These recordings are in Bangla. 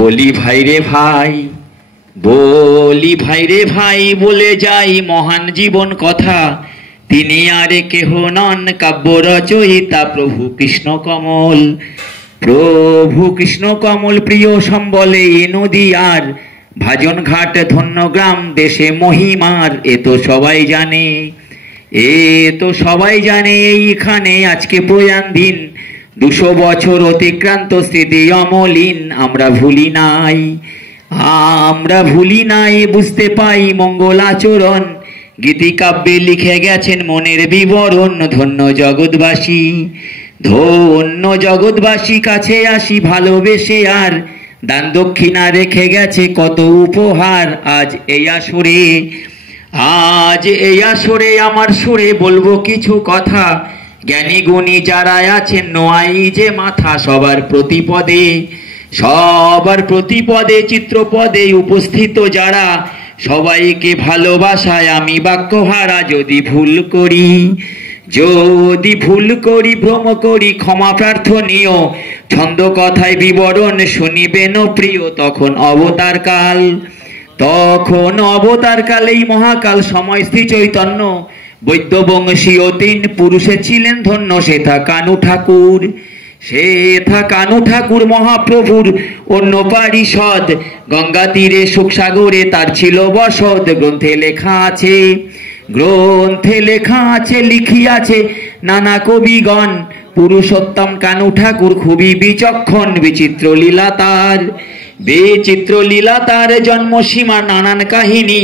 বলি ভাই রে ভাই, বলি ভাই রে ভাই, বলে যাই মহান জীবন কথা। তিনি আর কেহ নন, কাব্য রচয়িতা প্রভু কৃষ্ণ কমল। প্রভু কৃষ্ণ কমল প্রিয় সম্বলে এ নদী আর ভাজন ঘাট ধন্য গ্রাম দেশে মহিমার। এ তো সবাই জানে, এ তো সবাই জানে। এইখানে আজকে প্রয়াণ দিন, 200 বছর অতিক্রান্ত স্মৃতি অমলিন। আমরা ভুলি নাই, আমরা ভুলি নাই, বুঝতে পাই মঙ্গল আচরণ। গীতিকাব্যে লিখে গেছেন মনের বিবরণ। ধন্য জগৎবাসী, ধন্য জগৎবাসী, কাছে আসি ভালোবেসে আর দান দক্ষিণা রেখে গেছে কত উপহার। আজ এই আসরে, আজ এই আসরে আমার সুরে বলবো কিছু কথা। জ্ঞানী গুণী যারা আছেন নোয়াই যে মাথা, সবার প্রতিপদে, সবার প্রতিপদে চিত্রপদে উপস্থিত যারা, সবাইকে ভালোবাসায় আমি বাক্যহারা। যদি ভুল করি, যদি ভুল করি, ভ্রম করি, ক্ষমা প্রার্থনীয়। ছন্দ কথায় বিবরণ শুনিবেন প্রিয়। তখন অবতার কাল, তখন অবতার কাল, এই মহাকাল সময় শ্রী চৈতন্য বৈদ্যবংশীয় 3 পুরুষে ছিলেন ধন্য। সেথা কানু ঠাকুর, সেথা কানু ঠাকুর মহাপ্রভুর অন্য পারিষদ। গঙ্গা তীরে সুখসাগরে তার ছিল বসত। গ্রন্থে লেখা আছে, গ্রন্থে লেখা আছে, লিখিয়াছে নানা কবিগণ। পুরুষোত্তম কানু ঠাকুর খুবই বিচক্ষণ। বিচিত্র লীলা তার, বিচিত্র লীলা তার, জন্মসীমা নানান কাহিনী।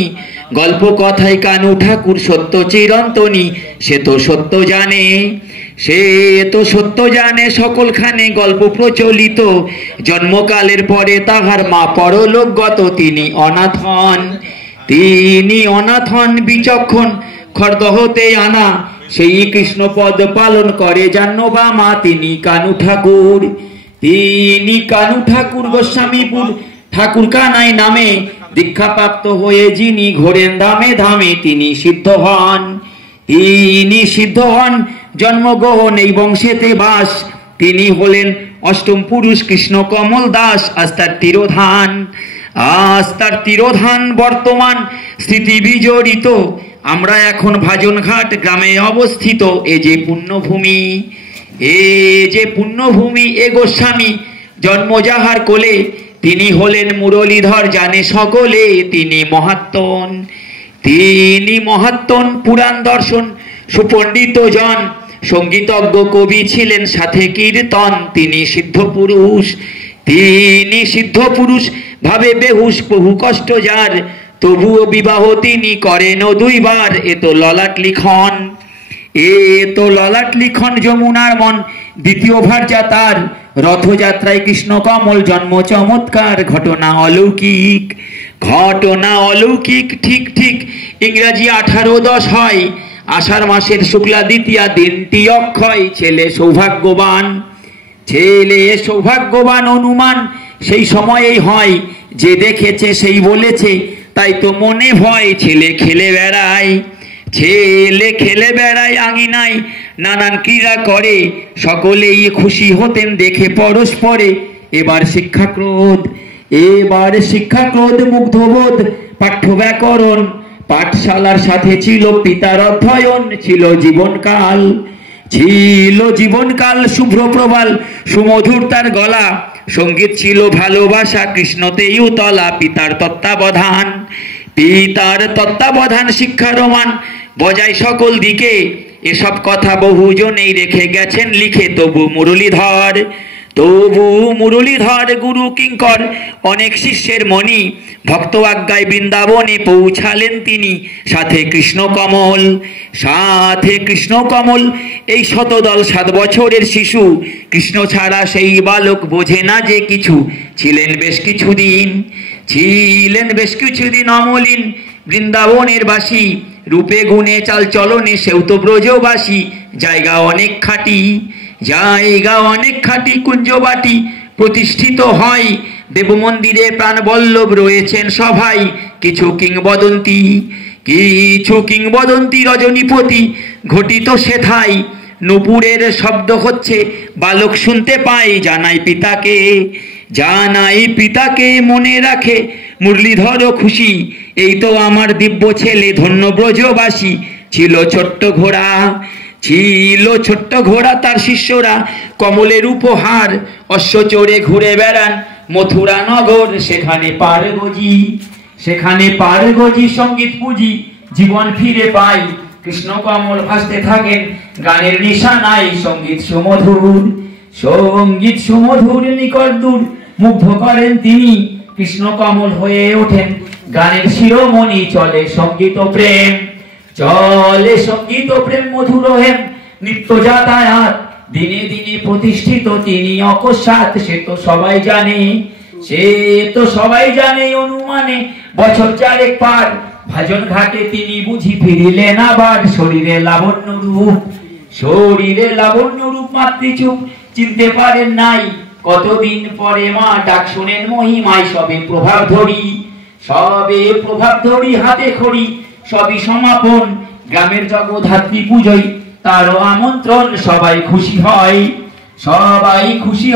গল্প কথায় কানু ঠাকুর সত্য চিরন্তনী। সে তো সত্য জানে, সে তো সত্য জানে, সকলখানে গল্প প্রচলিত। জন্মকালের পরে তাহার মা পরলোকগত। তিনি অনাথ হন, তিনি অনাথ হন, বিচক্ষণ খর্দ হতে আনা। সেই কৃষ্ণ পদ পালন করে জাহ্নবা মা। তিনি কানু ঠাকুর, তিনি কানু ঠাকুর গোস্বামীপুর ঠাকুর কানাই নামে দীক্ষাপ্রাপ্ত হয়ে যিনি ঘোরেন ধামে ধামে। তিনি সিদ্ধ হন, তিনি সিদ্ধ হন, জন্মগ্রহণ এই বংশেতে বাস। তিনি হলেন অষ্টম পুরুষ কৃষ্ণ কমল দাস। আস্থার তিরোধান, আস্থার তিরোধান বর্তমান স্মৃতি বিজড়িত। আমরা এখন ভাজনঘাট গ্রামে অবস্থিত। এ যে পুণ্যভূমি, এ যে পুণ্যভূমি, এ গোস্বামী জন্ম যাহার কোলে। তিনি হলেন মুরলীধর জানে সকলে। তিনি মহাত্মন, তিনি মহাত্মন, পুরাণ দর্শন সুপণ্ডিত জন। সঙ্গীতজ্ঞ কবি ছিলেন সাথে কীর্তন। তিনি সিদ্ধ পুরুষ, তিনি সিদ্ধ পুরুষ, ভাবে বেহুশ বহু কষ্ট যার। তবুও বিবাহ তিনি করেন 2 বার। এ তো ললাট লিখন, এ তো ললাট লিখন, যমুনার মন দ্বিতীয় ভার্যা তার। রথযাত্রায় কৃষ্ণ কমল জন্ম চমৎকার। ঘটনা অলৌকিক, ঘটনা অলৌকিক, ঠিক ঠিক ইংরাজি 1810 হয়। আষাঢ় মাসের শুক্লা দ্বিতীয়া দিনটি অক্ষয়। ছেলে সৌভাগ্যবান, ছেলে সৌভাগ্যবান, অনুমান সেই সময়েই হয়। যে দেখেছে সেই বলেছে, তাই তো মনে ভয়। ছেলে খেলে বেড়ায়, ছেলে খেলে বেড়ায় আঙিনায় নানান ক্রীড়া করে। সকলেই খুশি হতেন দেখে পরস্পরে। এবার শিক্ষা ক্রোধ, এবার শিক্ষা ক্রোধ, মুগ্ধবোধ পাঠ্য ব্যাকরণ। পাঠশালার সাথে ছিল পিতার অধ্যয়ন। ছিল জীবনকাল, ছিল জীবনকাল, শুভ্র প্রবাল সুমধুর তার গলা। সঙ্গীত ছিল ভালোবাসা, কৃষ্ণতেই উতলা। পিতার তত্ত্বাবধান, পিতার তত্ত্বাবধান, শিক্ষার মান বজায় সকল দিকে। এসব কথা বহুজনেই রেখে গেছেন লিখে। তবু মুরলীধর, তবু মুরলীধর গুরু কিঙ্কর অনেক শিষ্যের মণি। ভক্ত আজ্ঞায় বৃন্দাবনে পৌঁছালেন তিনি। সাথে কৃষ্ণ কমল, সাথে কৃষ্ণ কমল, এই শতদল 7 বছরের শিশু। কৃষ্ণ ছাড়া সেই বালক বোঝে না যে কিছু। ছিলেন বেশ কিছুদিন, ছিলেন বেশ কিছুদিন অমলিন বৃন্দাবনের বাসী। রূপে গুণে চাল চলনে সেও তো ব্রজবাসী। জায়গা অনেক খাঁটি, জায়গা অনেক খাঁটি, কুঞ্জবাটি প্রতিষ্ঠিত হয়। দেব মন্দিরে প্রাণবল্লভ রয়েছেন সভাই। কিছু কিংবদন্তি, কিছু কিংবদন্তি রজনীপতি ঘটিত সেথায়। নূপুরের শব্দ হচ্ছে বালক শুনতে পায়। জানাই পিতাকে, জানাই পিতাকে মনে রাখে মুরলীধর খুশি, এই তো আমার দিব্য ছেলে ধন্য ব্রজবাসী। ছিল ছোট্ট ঘোড়া তার শিষ্যরা কমলের উপহার, অশ্ব চড়ে ঘুরে বেড়ান মথুরা নগর, সেখানে পার গজি সঙ্গীত পুঁজি জীবন ফিরে পাই। কৃষ্ণ কমল ভাসতে থাকেন গানের নিশানায়, সঙ্গীত সুমধুর নিকট দূর মুগ্ধ করেন তিনি। কৃষ্ণ কমল হয়ে ওঠেন গানের শিরোমণি, চলে সঙ্গীত প্রেম মধুর হেম নিত্য যাতায়াত। দিনে দিনে প্রতিষ্ঠিত তিনি অকস্মাৎ, সে তো সবাই জানে অনুমানে বছর চারেক পার। ভাজন ঘাটে তিনি বুঝি ফিরিলেন আবার, শরীরে লাবণ্য রূপ মাতৃচুপ চিনতে পারেন নাই। কতদিন পরে মা ডাক শোনেন মহিমায়, সবে প্রভাব ধরি হাতে খড়ি সবই সমাপন। গ্রামের জগদ্ধাত্রী পুজোয় তারও আমন্ত্রণ, সবাই খুশি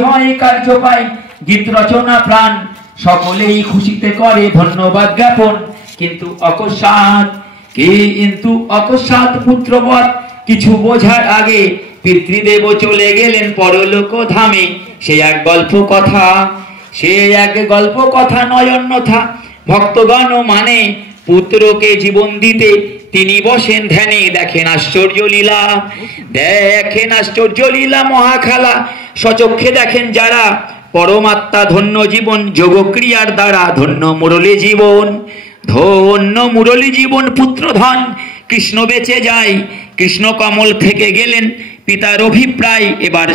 হয় কার্য পায় গীত রচনা প্রাণ। সকলেই খুশিতে করে ধন্যবাদ জ্ঞাপন, কিন্তু অকস্মাৎ পুত্রবৎ কিছু বোঝার আগে পিতৃদেব চলে গেলেন পরলোক ধামে। সে এক গল্প কথা নয় অন্যথা, ভক্তগণ মানে পুত্রকে জীবন দিতে তিনি বসেন ধ্যানে। দেখেন আশ্চর্য লীলা মহাখালা, সচক্ষে দেখেন যারা পরমাত্মা ধন্য জীবন যোগক্রিয়ার দ্বারা। ধন্য মুরলী জীবন পুত্র ধন কৃষ্ণ বেঁচে যায়। কৃষ্ণ কমল থেকে গেলেন পিতার অভিপ্রায়। এবার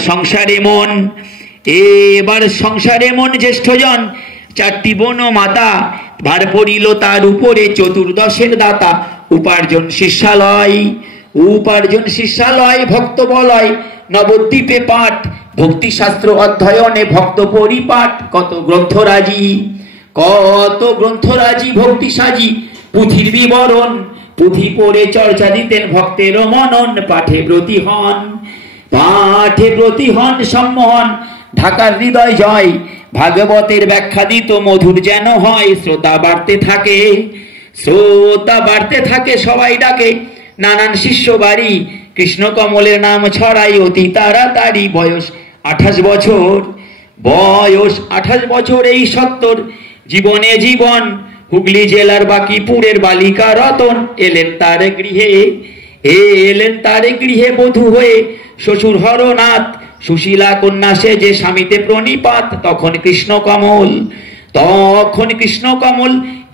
সংসারে মন জ্যেষ্ঠজন, চারটি বন মাতা ভার পড়িল তার উপরে, চতুর্দশের দাতা। উপার্জন শিষ্যালয় ভক্ত বলয়, নবদ্বীপে পাঠ ভক্তি শাস্ত্র অধ্যয়নে ভক্ত পরিপাঠ। কত গ্রন্থরাজি ভক্তি সাজি পুঁথির বিবরণ, পুঁথি পড়ে চর্চা দিতেন ভক্তের মনন। পাঠে ব্রতী হন সম্মোহন, ঢাকার হৃদয় জয়। ভাগবতের ব্যাখ্যা দিত মধুর যেন হয়, শ্রোতা বাড়তে থাকে সবাই ডাকে নানান শিষ্য বাড়ি। কৃষ্ণ কমলের নাম ছড়াই অতি তাড়াতাড়ি। বয়স 28 বছর এই 70 জীবন। হুগলি জেলার বাকিপুরের বালিকা রতন এলেন তার গৃহে বধূ হয়ে শ্বশুর হরনাথ। সুশীলা কন্যা সে যে স্বামীতে প্রণিপাত। তখন কৃষ্ণ কমল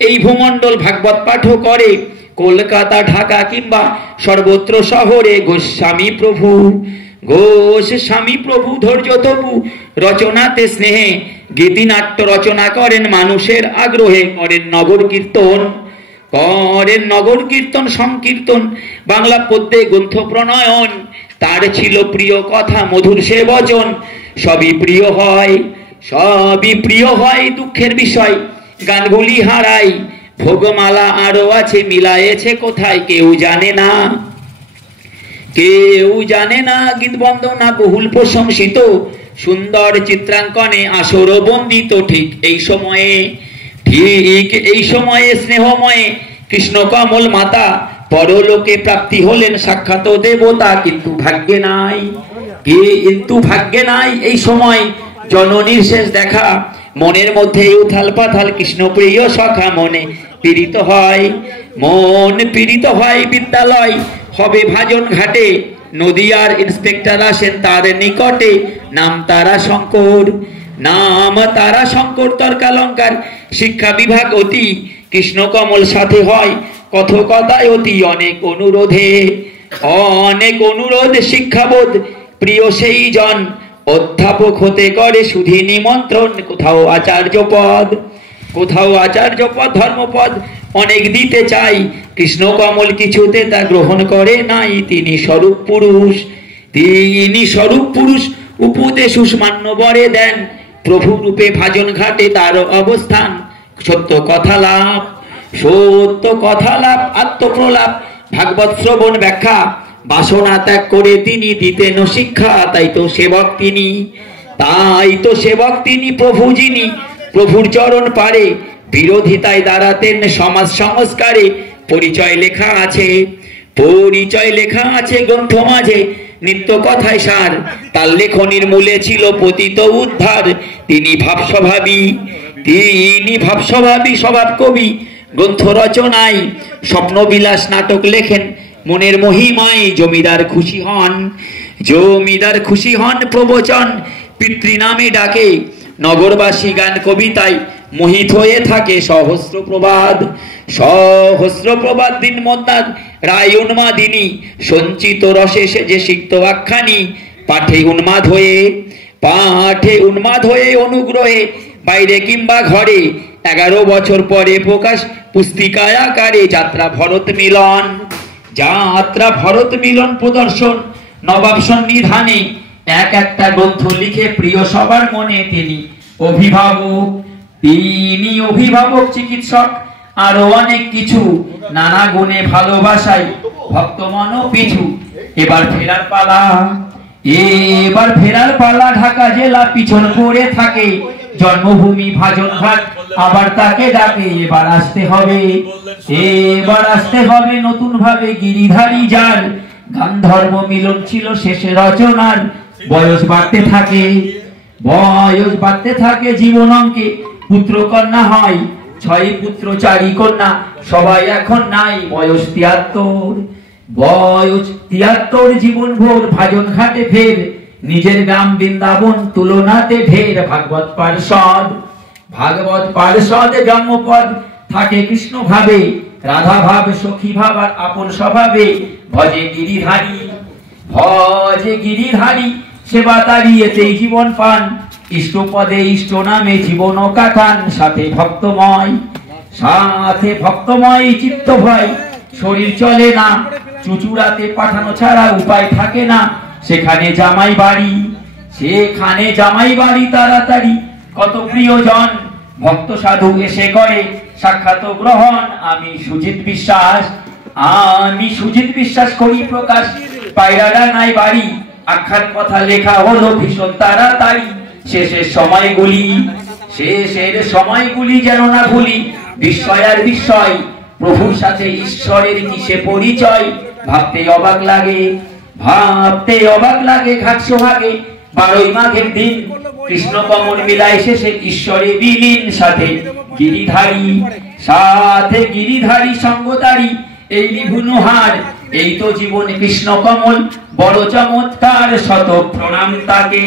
এই ভূমণ্ডল ভাগবত পাঠ করে, কলকাতা ঢাকা কিংবা সর্বত্র শহরে। গোস্বামী প্রভু ধৈর্য তবু রচনাতে স্নেহে, গীতিনাট্য রচনা করেন মানুষের আগ্রহে। করেন নগর কীর্তন সংকীর্তন, বাংলা পদ্যে গ্রন্থ প্রণয়ন। তার ছিল প্রিয় কথা মধুর সে বচন, সবই প্রিয় হয় দুঃখের বিষয় গানগুলি হারাই। ভোগমালা আরো আছে মিলায়েছে কোথায়, কেউ জানে না। গীত বন্দনা বহুল প্রশংসিত, সুন্দর চিত্রাঙ্কনে আসর বন্দিত। ঠিক এই সময়ে স্নেহময়ে কৃষ্ণ কমল মাতা পরলোকে প্রাপ্তি হলেন সাক্ষাৎ দেবতা। কিন্তু ভাগ্যে নাই এই সময় জননীর শেষ দেখা। মনের মধ্যে উথাল পাথাল কৃষ্ণ প্রিয় সখা, মন পীড়িত হয় বিদ্যালয় হবে ভাজন ঘাটে। নদিয়ার ইন্সপেক্টর আসেন তার নিকটে, নাম তারা শঙ্কর তর্কালঙ্কার শিক্ষা বিভাগ অতি। কৃষ্ণ কমল সাথে হয় কথকতায় অতি। অনেক অনুরোধ শিক্ষাবোধ প্রিয় সেই জন, অধ্যাপক হতে করে শুধু নিমন্ত্রণ। কোথাও আচার্য পদ ধর্মপদ অনেক দিতে চাই, কৃষ্ণ কমল কিছুতে তা গ্রহণ করে নাই। তিনি স্বরূপ পুরুষ উপদেশ মান্য বরে দেন, প্রভু রূপে ভাজন ঘাটে তার অবস্থান। সত্য কথা লাভ আত্মপ্রলাপ ভাগবত শ্রবণ ব্যাখ্যা, বাসনা ত্যাগ করে তিনি দিতেন শিক্ষা। তাই তো সেবক তাই তো সেবক তিনি, প্রভু যিনি প্রভুর চরণ পারে বিরোধিতায় দাঁড়াতেন সমাজ সংস্কারে। পরিচয় লেখা আছে, পরিচয় লেখা আছে গ্রন্থ মাঝে, নিত্য কথায় সার। তার লেখনির মূলে ছিল পতিত উদ্ধার। তিনি ভাবস্বভাবী, তিনি ভাবস্বভাবী স্বভাব কবি। গ্রন্থ রচনায় স্বপ্নবিলাস নাটক লেখেন মনের মহিমায়। জমিদার খুশি হন, জমিদার খুশি হন প্রবচন পিতৃনামে ডাকে। নগরবাসী গান কবিতায় মোহিত হয়ে থাকে। সহস্র প্রবাদ, সহস্র প্রবাদ দিন মন্দার রায় উন্মাদিনী। সঞ্চিত রসে সেজে সিক্ত আখ্যানি। পাঠে উন্মাদ হয়ে, পাঠে উন্মাদ হয়ে অনুগ্রহে বাইরে কিংবা ঘরে। 11 বছর পরে প্রকাশ পুস্তিকায় আকারে। যাত্রা ভরত মিলন, যাত্রা ভরত মিলন প্রদর্শন নবাব সন্নিধানে। এক একটা গ্রন্থ লিখে প্রিয় সবার মনে। তিনি অভিভাবক, তিনি অভিভাবক, চিকিৎসক, আরো অনেক কিছু। নানা গুণে ভালোবাসায় ভক্ত মন পিছু। এবার ফেরার পালা, এবার ফেরার পালা। ঢাকা জেলা পিছন পড়ে থাকে। জন্মভূমি ভাজন ঘাট আবার তাকে ডাকে। এবার আসতে হবে, এবার আসতে হবে নতুন ভাবে। গিরিধারী যার গান ধর্ম মিলন ছিল শেষে রচনার। বয়স বাড়তে থাকে, বয়স বাড়তে থাকে জীবন অঙ্কে। পুত্র কন্যা হয় 6 পুত্র 4 কন্যা, সবাই এখন নাই। বয়স 73, বয়স 73। জীবন ভোর ভাজন ঘাটে ফের। নিজের গ্রাম বৃন্দাবন তুলনাতে ঢের। ভাগবত পার্ষদ, ভাগবত পার্ষদ গ্রাম্যপদ থাকে কৃষ্ণ ভাবে। রাধা ভাব সখী ভাব আর আপন স্বভাবে। ভজে গিরিধারী, ভজে গিরিধারী সেবা তাড়িয়েতেই জীবন পান। ইষ্ট পদে ইষ্ট নামে জীবন কাটান। সাথে ভক্তময়, সাথে ভক্তময় চিত্ত ভয়। শরীর চলে না, চুচুড়াতে পাঠানো ছাড়া উপায় থাকে না। সেখানে জামাই বাড়ি, সেখানে জামাই বাড়ি তাড়াতাড়ি। কত প্রিয়জন ভক্ত সাধু এসে করে সাক্ষাৎ গ্রহণ। আমি সুজিত বিশ্বাস, আমি সুজিত বিশ্বাস করি প্রকাশ। পায়রাডা নাই বাড়ি, আখ্যান কথা লেখা হলো ভীষণ তাড়াতাড়ি। শেষের সময়গুলি, শেষের সময়গুলি যেন না ভুলি। বিস্ময় আর বিস্ময়, প্রভুর সাথে ঈশ্বরের কিসে পরিচয়। ভাবতে অবাক লাগে, ভাবতে অবাক লাগে। ঘাট সোহাগে 12ই মাঘের দিন কৃষ্ণ কমল মিলায় শেষে ঈশ্বরে বিলীন। সাথে গিরিধারী, সাথে গিরিধারী সঙ্গতারি। এই নিভুনহার, এই তো জীবন কৃষ্ণ কমল, বড় চমৎকার। শত প্রণাম তাকে।